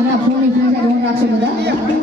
લેવાની છે આરતીને એટલે જ્યાં